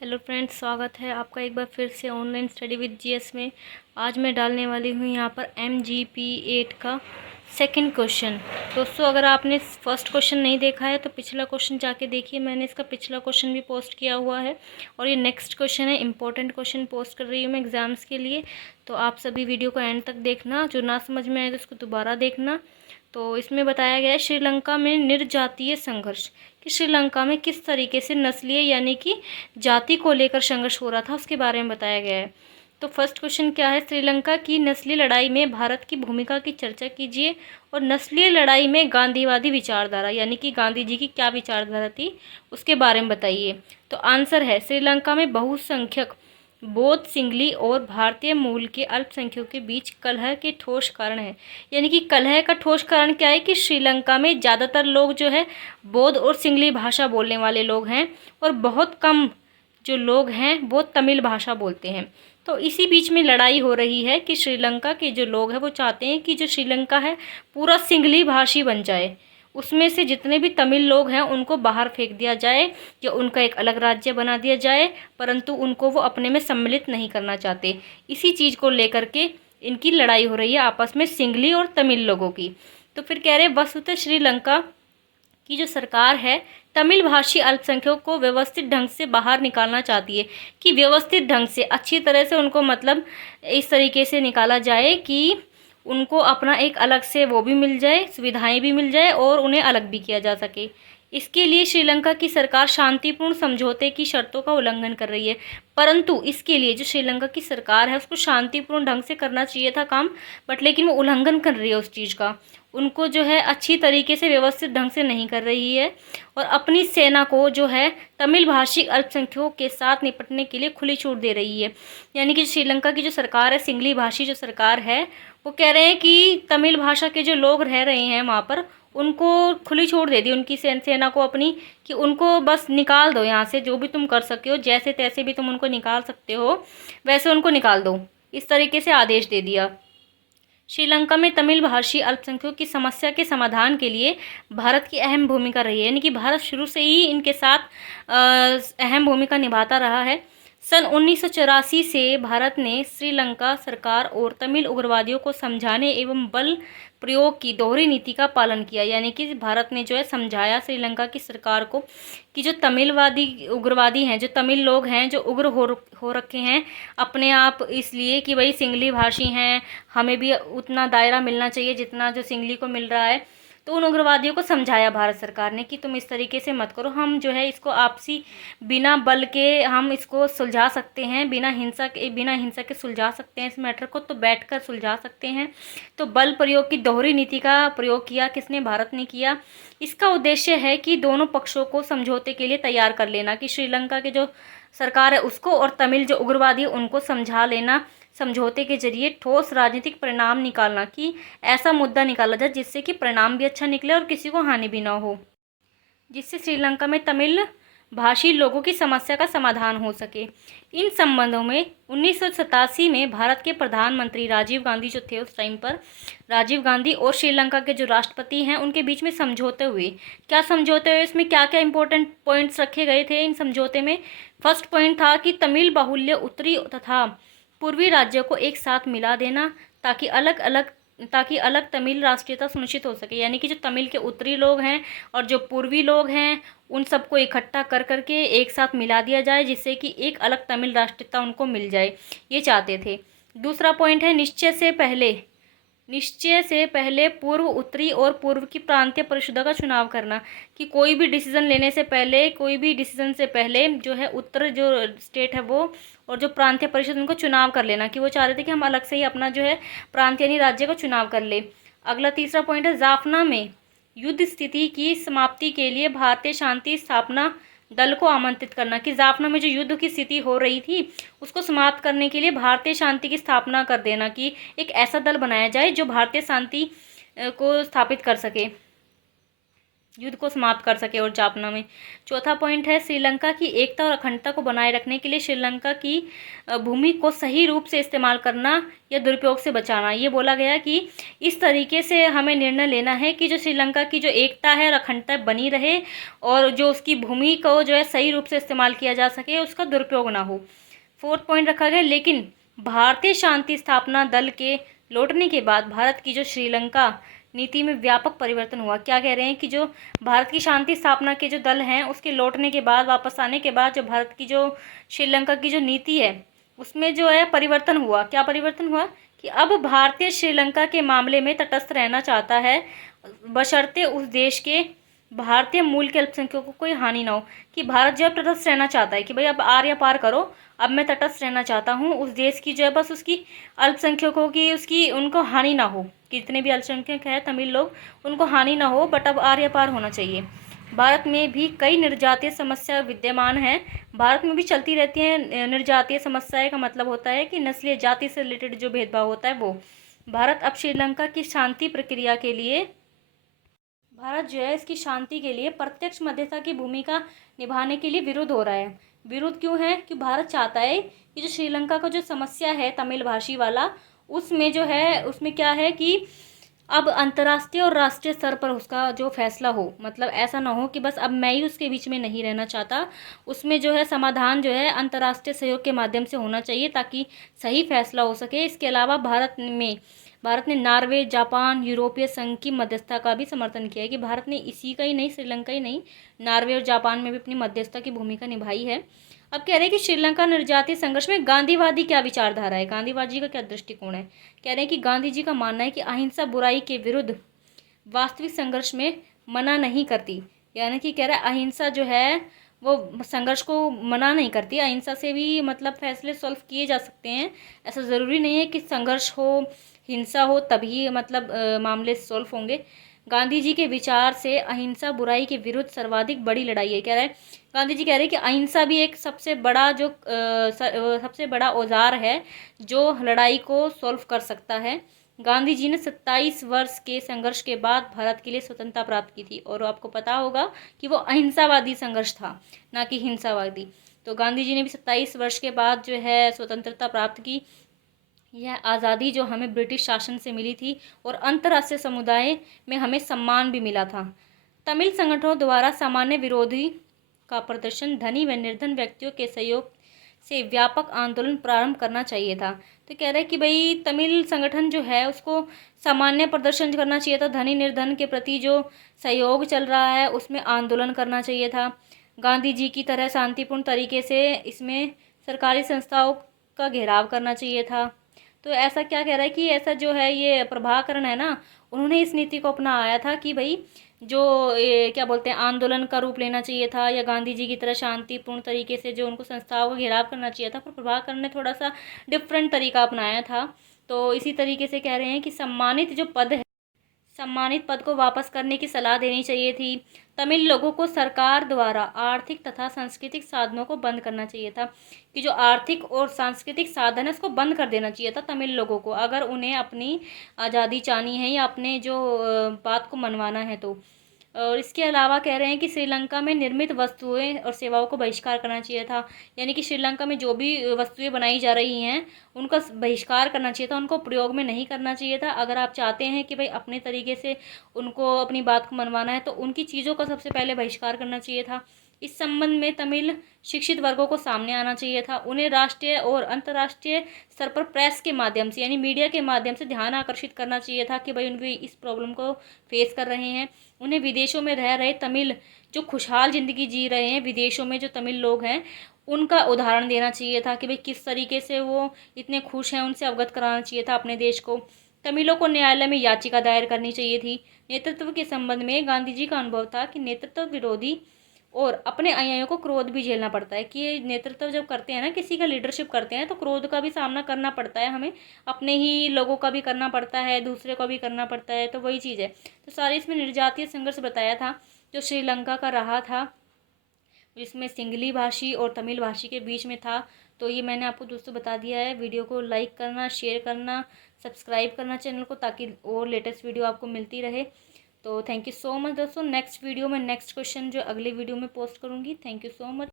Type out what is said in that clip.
Hello friends, स्वागत है आपका एक बार फिर से ऑनलाइन स्टडी विद जीएस में। आज मैं डालने वाली हूँ यहाँ पर MGP 8 का सेकंड क्वेश्चन। दोस्तों, अगर आपने फर्स्ट क्वेश्चन नहीं देखा है तो पिछला क्वेश्चन जाके देखिए। मैंने इसका पिछला क्वेश्चन भी पोस्ट किया हुआ है और ये नेक्स्ट क्वेश्चन है। इंपॉर्टेंट क्वेश्चन पोस्ट कर रही हूँ मैं एग्ज़ाम्स के लिए, तो आप सभी वीडियो को एंड तक देखना। जो ना समझ में आए तो उसको दोबारा देखना। तो इसमें बताया गया है श्रीलंका में निर्जातीय संघर्ष, कि श्रीलंका में किस तरीके से नस्लीय यानी कि जाति को लेकर संघर्ष हो रहा था, उसके बारे में बताया गया है। तो फर्स्ट क्वेश्चन क्या है, श्रीलंका की नस्लीय लड़ाई में भारत की भूमिका की चर्चा कीजिए और नस्लीय लड़ाई में गांधीवादी विचारधारा यानी कि गांधी जी की क्या विचारधारा थी उसके बारे में बताइए। तो आंसर है, श्रीलंका में बहुसंख्यक बौद्ध, सिंगली और भारतीय मूल के अल्पसंख्यकों के बीच कलह के ठोस कारण है। यानी कि कलह का ठोस कारण क्या है कि श्रीलंका में ज़्यादातर लोग जो है बौद्ध और सिंगली भाषा बोलने वाले लोग हैं और बहुत कम जो लोग हैं वो तमिल भाषा बोलते हैं। तो इसी बीच में लड़ाई हो रही है कि श्रीलंका के जो लोग हैं वो चाहते हैं कि जो श्रीलंका है पूरा सिंगली भाषी बन जाए, उसमें से जितने भी तमिल लोग हैं उनको बाहर फेंक दिया जाए या उनका एक अलग राज्य बना दिया जाए, परंतु उनको वो अपने में सम्मिलित नहीं करना चाहते। इसी चीज़ को लेकर के इनकी लड़ाई हो रही है आपस में, सिंगली और तमिल लोगों की। तो फिर कह रहे हैं वस्तुतः श्रीलंका की जो सरकार है तमिल भाषी अल्पसंख्यकों को व्यवस्थित ढंग से बाहर निकालना चाहती है, कि व्यवस्थित ढंग से अच्छी तरह से उनको मतलब इस तरीके से निकाला जाए कि उनको अपना एक अलग से वो भी मिल जाए, सुविधाएं भी मिल जाए और उन्हें अलग भी किया जा सके। इसके लिए श्रीलंका की सरकार शांतिपूर्ण समझौते की शर्तों का उल्लंघन कर रही है, परंतु इसके लिए जो श्रीलंका की सरकार है उसको शांतिपूर्ण ढंग से करना चाहिए था काम, बट लेकिन वो उल्लंघन कर रही है उस चीज़ का। उनको जो है अच्छी तरीके से व्यवस्थित ढंग से नहीं कर रही है और अपनी सेना को जो है तमिल भाषी अल्पसंख्यकों के साथ निपटने के लिए खुली छूट दे रही है। यानी कि श्रीलंका की जो सरकार है, सिंगली भाषी जो सरकार है, वो कह रहे हैं कि तमिल भाषा के जो लोग रह रहे हैं वहाँ पर उनको खुली छूट दे दी उनकी सेना को अपनी, कि उनको बस निकाल दो यहाँ से, जो भी तुम कर सकते हो, जैसे तैसे भी तुम उनको निकाल सकते हो वैसे उनको निकाल दो। इस तरीके से आदेश दे दिया। श्रीलंका में तमिल भाषी अल्पसंख्यकों की समस्या के समाधान के लिए भारत की अहम भूमिका रही है। यानी कि भारत शुरू से ही इनके साथ अहम भूमिका निभाता रहा है। सन 1984 से भारत ने श्रीलंका सरकार और तमिल उग्रवादियों को समझाने एवं बल प्रयोग की दोहरी नीति का पालन किया। यानी कि भारत ने जो है समझाया श्रीलंका की सरकार को कि जो तमिलवादी उग्रवादी हैं, जो तमिल लोग हैं, जो उग्र हो रखे हैं अपने आप, इसलिए कि भाई सिंगली भाषी हैं, हमें भी उतना दायरा मिलना चाहिए जितना जो सिंगली को मिल रहा है। तो उन उग्रवादियों को समझाया भारत सरकार ने कि तुम इस तरीके से मत करो, हम जो है इसको आपसी बिना बल के हम इसको सुलझा सकते हैं, बिना हिंसा के सुलझा सकते हैं इस मैटर को, तो बैठकर सुलझा सकते हैं। तो बल प्रयोग की दोहरी नीति का प्रयोग किया, किसने? भारत ने किया। इसका उद्देश्य है कि दोनों पक्षों को समझौते के लिए तैयार कर लेना, कि श्रीलंका के जो सरकार है उसको और तमिल जो उग्रवादी है उनको समझा लेना, समझौते के जरिए ठोस राजनीतिक परिणाम निकालना, कि ऐसा मुद्दा निकाला जाए जिससे कि परिणाम भी अच्छा निकले और किसी को हानि भी ना हो, जिससे श्रीलंका में तमिल भाषी लोगों की समस्या का समाधान हो सके। इन संबंधों में 1987 में भारत के प्रधानमंत्री राजीव गांधी जो थे उस टाइम पर, राजीव गांधी और श्रीलंका के जो राष्ट्रपति हैं उनके बीच में समझौते हुए। क्या समझौते हुए, इसमें क्या क्या इंपॉर्टेंट पॉइंट्स रखे गए थे इन समझौते में? फर्स्ट पॉइंट था कि तमिल बाहुल्य उत्तरी तथा पूर्वी राज्यों को एक साथ मिला देना, ताकि अलग तमिल राष्ट्रीयता सुनिश्चित हो सके। यानी कि जो तमिल के उत्तरी लोग हैं और जो पूर्वी लोग हैं उन सबको इकट्ठा कर करके एक साथ मिला दिया जाए, जिससे कि एक अलग तमिल राष्ट्रीयता उनको मिल जाए, ये चाहते थे। दूसरा पॉइंट है निश्चय से पहले पूर्व, उत्तरी और पूर्व की प्रांतीय परिषदों का चुनाव करना, कि कोई भी डिसीजन लेने से पहले, कोई भी डिसीजन से पहले जो है उत्तर जो स्टेट है वो और जो प्रांतीय परिषद उनको चुनाव कर लेना, कि वो चाह रहे थे कि हम अलग से ही अपना जो है प्रांतीय यानी राज्य को चुनाव कर ले। अगला तीसरा पॉइंट है जाफना में युद्ध स्थिति की समाप्ति के लिए भारतीय शांति स्थापना दल को आमंत्रित करना, कि जाफना में जो युद्ध की स्थिति हो रही थी उसको समाप्त करने के लिए भारतीय शांति की स्थापना कर देना, कि एक ऐसा दल बनाया जाए जो भारतीय शांति को स्थापित कर सके। युद्ध को समाप्त कर सके और जापना में। चौथा पॉइंट है श्रीलंका की एकता और अखंडता को बनाए रखने के लिए श्रीलंका की भूमि को सही रूप से इस्तेमाल करना या दुरुपयोग से बचाना। ये बोला गया कि इस तरीके से हमें निर्णय लेना है कि जो श्रीलंका की जो एकता है और अखंडता बनी रहे और जो उसकी भूमि को जो है सही रूप से इस्तेमाल किया जा सके, उसका दुरुपयोग ना हो। फोर्थ पॉइंट रखा गया, लेकिन भारतीय शांति स्थापना दल के लौटने के बाद भारत की जो श्रीलंका नीति में व्यापक परिवर्तन हुआ। क्या कह रहे हैं कि जो भारत की शांति स्थापना के जो दल हैं उसके लौटने के बाद, वापस आने के बाद, जो भारत की जो श्रीलंका की जो नीति है उसमें जो है परिवर्तन हुआ। क्या परिवर्तन हुआ कि अब भारतीय श्रीलंका के मामले में तटस्थ रहना चाहता है, बशर्ते उस देश के भारतीय मूल के अल्पसंख्यकों को कोई हानि ना हो। कि भारत जो है तटस्थ रहना चाहता है कि भाई अब आर या पार करो, अब मैं तटस्थ रहना चाहता हूँ, उस देश की जो है बस उसकी अल्पसंख्यकों की उसकी उनको हानि ना हो। कितने भी अल्पसंख्यक हैं तमिल लोग, उनको हानि ना हो, बट अब आर या पार होना चाहिए। भारत में भी कई निर्जातीय समस्या विद्यमान हैं। भारत में भी चलती रहती हैं निर्जातीय समस्याएं, का मतलब होता है कि नस्लीय जाति से रिलेटेड जो भेदभाव होता है वो। भारत अब श्रीलंका की शांति प्रक्रिया के लिए भारत जो है इसकी शांति के लिए प्रत्यक्ष मध्यस्थता की भूमिका निभाने के लिए विरोध हो रहा है। विरोध क्यों है कि भारत चाहता है कि जो श्रीलंका का जो समस्या है तमिल भाषी वाला, उसमें जो है उसमें क्या है कि अब अंतर्राष्ट्रीय और राष्ट्रीय स्तर पर उसका जो फैसला हो, मतलब ऐसा ना हो कि बस अब मैं ही उसके बीच में नहीं रहना चाहता। उसमें जो है समाधान जो है अंतर्राष्ट्रीय सहयोग के माध्यम से होना चाहिए ताकि सही फैसला हो सके। इसके अलावा भारत ने नॉर्वे, जापान, यूरोपीय संघ की मध्यस्थता का भी समर्थन किया है। कि भारत ने इसी का ही नहीं, श्रीलंका ही नहीं, नॉर्वे और जापान में भी अपनी मध्यस्थता की भूमिका निभाई है। अब कह रहे हैं कि श्रीलंका निर्जातीय संघर्ष में गांधीवादी क्या विचारधारा है, गांधीवादी का क्या दृष्टिकोण है। कह रहे हैं कि गांधी जी का मानना है कि अहिंसा बुराई के विरुद्ध वास्तविक संघर्ष में मना नहीं करती। यानी कि कह रहा है अहिंसा जो है वो संघर्ष को मना नहीं करती, अहिंसा से भी मतलब फैसले सॉल्व किए जा सकते हैं। ऐसा ज़रूरी नहीं है कि संघर्ष हो, हिंसा हो तभी मतलब मामले सॉल्व होंगे। गांधी जी के विचार से अहिंसा बुराई के विरुद्ध सर्वाधिक बड़ी लड़ाई है। कह रहा है गांधी जी कह रहे हैं कि अहिंसा भी एक सबसे बड़ा जो सबसे बड़ा औजार है जो लड़ाई को सॉल्व कर सकता है। गांधी जी ने 27 वर्ष के संघर्ष के बाद भारत के लिए स्वतंत्रता प्राप्त की थी और आपको पता होगा कि वो अहिंसावादी संघर्ष था, ना कि हिंसावादी। तो गांधी जी ने भी 27 वर्ष के बाद जो है स्वतंत्रता प्राप्त की। यह आज़ादी जो हमें ब्रिटिश शासन से मिली थी और अंतर्राष्ट्रीय समुदाय में हमें सम्मान भी मिला था। तमिल संगठनों द्वारा सामान्य विरोधी का प्रदर्शन धनी व निर्धन व्यक्तियों के सहयोग से व्यापक आंदोलन प्रारंभ करना चाहिए था। तो कह रहे हैं कि भाई तमिल संगठन जो है उसको सामान्य प्रदर्शन करना चाहिए था, धनी निर्धन के प्रति जो सहयोग चल रहा है उसमें आंदोलन करना चाहिए था। गांधी जी की तरह शांतिपूर्ण तरीके से इसमें सरकारी संस्थाओं का घेराव करना चाहिए था। तो ऐसा क्या कह रहा है कि ऐसा जो है ये प्रभाकरण है ना, उन्होंने इस नीति को अपनाया था कि भाई जो क्या बोलते हैं आंदोलन का रूप लेना चाहिए था या गांधी जी की तरह शांतिपूर्ण तरीके से जो उनको संस्थाओं का घेराव करना चाहिए था, पर प्रभाकरण ने थोड़ा सा डिफरेंट तरीका अपनाया था। तो इसी तरीके से कह रहे हैं कि सम्मानित पद को वापस करने की सलाह देनी चाहिए थी। तमिल लोगों को सरकार द्वारा आर्थिक तथा सांस्कृतिक साधनों को बंद करना चाहिए था। कि जो आर्थिक और सांस्कृतिक साधन है उसको बंद कर देना चाहिए था तमिल लोगों को, अगर उन्हें अपनी आज़ादी चाहनी है या अपने जो बात को मनवाना है तो। और इसके अलावा कह रहे हैं कि श्रीलंका में निर्मित वस्तुएं और सेवाओं को बहिष्कार करना चाहिए था। यानी कि श्रीलंका में जो भी वस्तुएं बनाई जा रही हैं उनका बहिष्कार करना चाहिए था, उनको प्रयोग में नहीं करना चाहिए था। अगर आप चाहते हैं कि भाई अपने तरीके से उनको अपनी बात को मनवाना है तो उनकी चीज़ों का सबसे पहले बहिष्कार करना चाहिए था। इस संबंध में तमिल शिक्षित वर्गों को सामने आना चाहिए था। उन्हें राष्ट्रीय और अंतर्राष्ट्रीय स्तर पर प्रेस के माध्यम से यानी मीडिया के माध्यम से ध्यान आकर्षित करना चाहिए था कि भाई उनकी इस प्रॉब्लम को फेस कर रहे हैं। उन्हें विदेशों में रह रहे तमिल जो खुशहाल ज़िंदगी जी रहे हैं, विदेशों में जो तमिल लोग हैं उनका उदाहरण देना चाहिए था कि भाई किस तरीके से वो इतने खुश हैं, उनसे अवगत कराना चाहिए था अपने देश को। तमिलों को न्यायालय में याचिका दायर करनी चाहिए थी। नेतृत्व के संबंध में गांधी जी का अनुभव था कि नेतृत्व विरोधी और अपने अनुयायियों को क्रोध भी झेलना पड़ता है। कि नेतृत्व जब करते हैं ना, किसी का लीडरशिप करते हैं तो क्रोध का भी सामना करना पड़ता है हमें, अपने ही लोगों का भी करना पड़ता है, दूसरे को भी करना पड़ता है। तो वही चीज़ है। तो सारे इसमें निर्जातीय संघर्ष बताया था जो श्रीलंका का रहा था, जिसमें सिंगली भाषी और तमिल भाषी के बीच में था। तो ये मैंने आपको दोस्तों बता दिया है। वीडियो को लाइक करना, शेयर करना, सब्सक्राइब करना चैनल को, ताकि और लेटेस्ट वीडियो आपको मिलती रहे। तो थैंक यू सो मच दोस्तों। नेक्स्ट वीडियो में नेक्स्ट क्वेश्चन जो अगले वीडियो में पोस्ट करूँगी। Thank you so much.